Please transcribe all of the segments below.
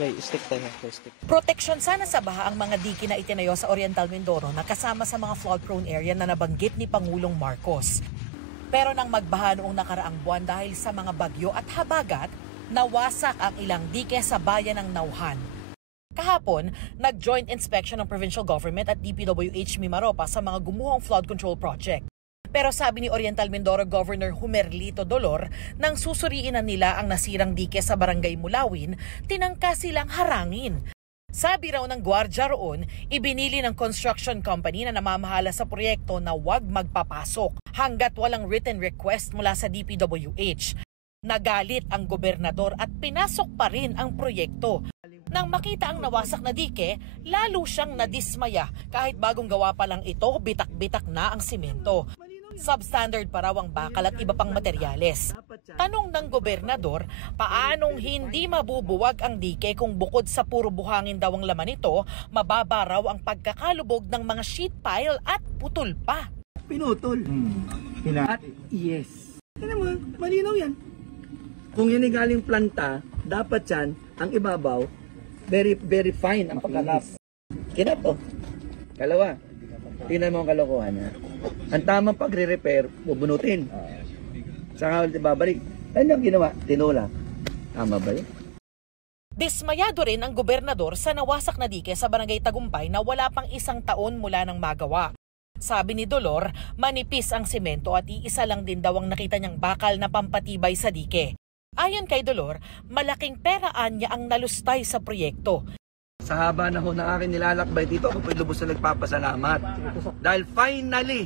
May stick tayo, may stick. Proteksyon sana sa baha ang mga diki na itinayo sa Oriental Mindoro na kasama sa mga flood-prone area na nabanggit ni Pangulong Marcos. Pero nang magbaha noong nakaraang buwan dahil sa mga bagyo at habagat, nawasak ang ilang dike sa bayan ng Nauhan. Kahapon, nag-joint inspection ng provincial government at DPWH Mimaropa sa mga gumuhong flood control project. Pero sabi ni Oriental Mindoro Governor Humerlito Dolor, nang susuriin na nila ang nasirang dike sa Barangay Mulawin, tinangka silang harangin. Sabi raw ng gwardya roon, ibinili ng construction company na namamahala sa proyekto na huwag magpapasok hanggat walang written request mula sa DPWH. Nagalit ang gobernador at pinasok pa rin ang proyekto. Nang makita ang nawasak na dike, lalo siyang nadismaya kahit bagong gawa pa lang ito, bitak-bitak na ang simento. Substandard pa raw ang bakal at iba pang materyales. Tanong ng gobernador, paanong hindi mabubuwag ang dike kung bukod sa puro buhangin daw ang laman nito, mababa raw ang pagkakalubog ng mga sheet pile at putol pa. Pinutol. At yes. Tignan mo, malinaw yan. Kung yan ay galing planta, dapat yan, ang ibabaw, very, very fine ang pagkakap. Kinap to. Kalawa. Tingnan mo ang kalokohan ha. Ang tamang pagre-repair, bubunutin. Saka babalik. Ano ang ginawa? Tinula. Tama ba yun? Dismayado rin ang gobernador sa nawasak na dike sa Barangay Tagumpay na wala pang isang taon mula nang magawa. Sabi ni Dolor, manipis ang semento at iisa lang din daw ang nakita niyang bakal na pampatibay sa dike. Ayon kay Dolor, malaking peraan niya ang nalustay sa proyekto. Sa haba na ho ng aking nilalakbay dito, ako po'y lubos na nagpapasalamat. Dahil finally,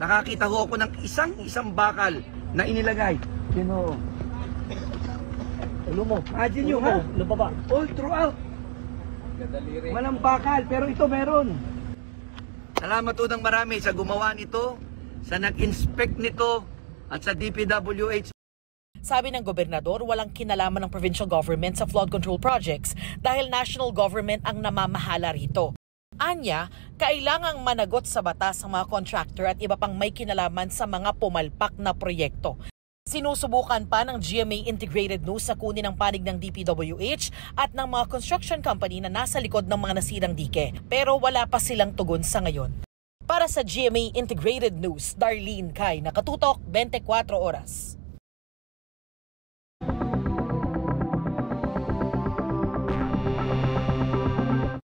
nakakita ho ako ng isang bakal na inilagay. Ginoo. Lumo. Imagine nyo ha? Lumaba. All throughout. Walang bakal, pero ito meron. Salamat ho ng marami sa gumawa nito, sa nag-inspect nito, at sa DPWH. Sabi ng gobernador, walang kinalaman ng provincial government sa flood control projects dahil national government ang namamahala rito. Anya, kailangang managot sa batas ang mga contractor at iba pang may kinalaman sa mga pumalpak na proyekto. Sinusubukan pa ng GMA Integrated News sa kunin ang panig ng DPWH at ng mga construction company na nasa likod ng mga nasirang dike. Pero wala pa silang tugon sa ngayon. Para sa GMA Integrated News, Darlene Kai, Nakatutok, 24 Oras.